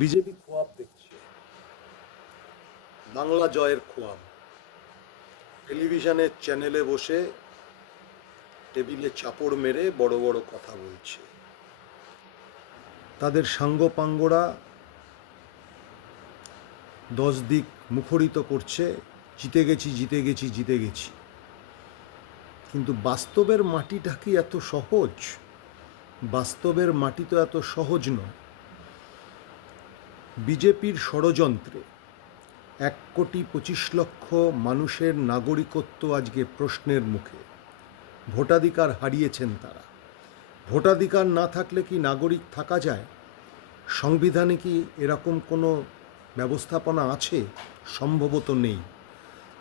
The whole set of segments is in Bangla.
বিজেপি খোয়াব দেখছে, বাংলা জয়ের খোয়াব। টেলিভিশনের চ্যানেলে বসে টেবিলে চাপড় মেরে বড় বড় কথা বলছে। তাদের সাঙ্গপাঙ্গরা 10 দিক মুখরিত করছে, জিতে গেছি জিতে গেছি জিতে গেছি। কিন্তু বাস্তবের মাটিটা কি এত সহজ? বাস্তবের মাটি তো এত সহজ নয়। বিজেপির ষড়যন্ত্রে 1,25,00,000 মানুষের নাগরিকত্ব আজকে প্রশ্নের মুখে। ভোটাধিকার হারিয়েছেন তারা। ভোটাধিকার না থাকলে কি নাগরিক থাকা যায়? সংবিধানে কি এরকম কোনো ব্যবস্থাপনা আছে? সম্ভবত নেই।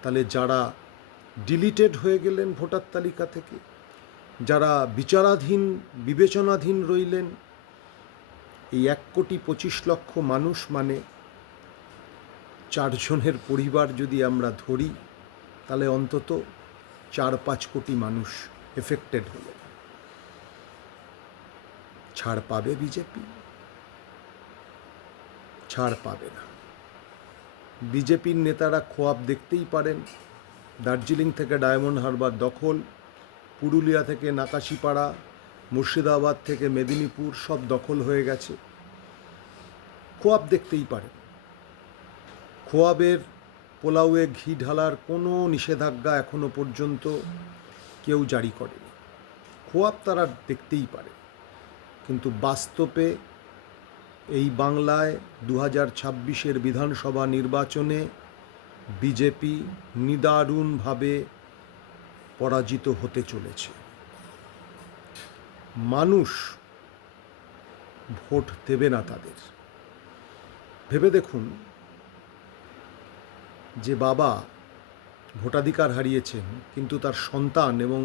তাহলে যারা ডিলিটেড হয়ে গেলেন ভোটার তালিকা থেকে, যারা বিচারাধীন বিবেচনাধীন রইলেন, এই 1,25,00,000 মানুষ মানে 4 জনের পরিবার যদি আমরা ধরি, তাহলে অন্তত 4-5 কোটি মানুষ এফেক্টেড হলো। ছাড় পাবে বিজেপি? ছাড় পাবে না। বিজেপির নেতারা খোয়াব দেখতেই পারেন। দার্জিলিং থেকে ডায়মন্ড হারবার দখল, পুরুলিয়া থেকে নাকাশিপাড়া, মুর্শিদাবাদ থেকে মেদিনীপুর সব দখল হয়ে গেছে। খোয়াব দেখতেই পারেন। খোয়াবের পোলাওয়ে ঘি ঢালার কোনো নিষেধাজ্ঞা এখনো পর্যন্ত কেউ জারি করেনি। খোয়াব তারা দেখতেই পারে। কিন্তু বাস্তবে এই বাংলায় 2026-এর বিধানসভা নির্বাচনে বিজেপি নিদারুণভাবে পরাজিত হতে চলেছে। মানুষ ভোট দেবে না তাদের। ভেবে দেখুন, যে বাবা ভোটাধিকার হারিয়েছেন, কিন্তু তার সন্তান এবং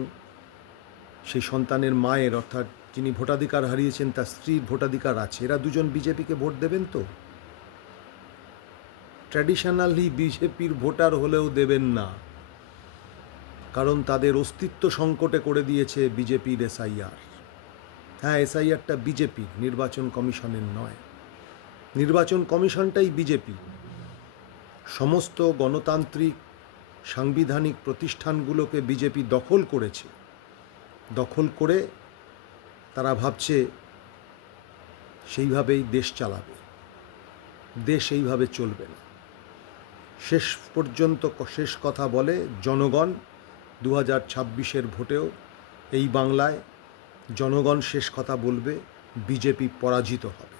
সেই সন্তানের মায়ের, অর্থাৎ যিনি ভোটাধিকার হারিয়েছেন তার স্ত্রীর ভোটাধিকার আছে, এরা দুজন বিজেপিকে ভোট দেবেন তো? ট্র্যাডিশনালি বিজেপির ভোটার হলেও দেবেন না, কারণ তাদের অস্তিত্ব সংকটে করে দিয়েছে বিজেপির এসআইআর। হ্যাঁ, এসআইআরটা বিজেপির, নির্বাচন কমিশনের নয়। নির্বাচন কমিশনটাই বিজেপি। সমস্ত গণতান্ত্রিক সাংবিধানিক প্রতিষ্ঠানগুলোকে বিজেপি দখল করেছে। দখল করে তারা ভাবছে সেইভাবেই দেশ চালাবে। দেশ এইভাবে চলবে না। শেষ পর্যন্ত শেষ কথা বলে জনগণ। 2026-এর ভোটেও এই বাংলায় জনগণ শেষ কথা বলবে, বিজেপি পরাজিত হবে।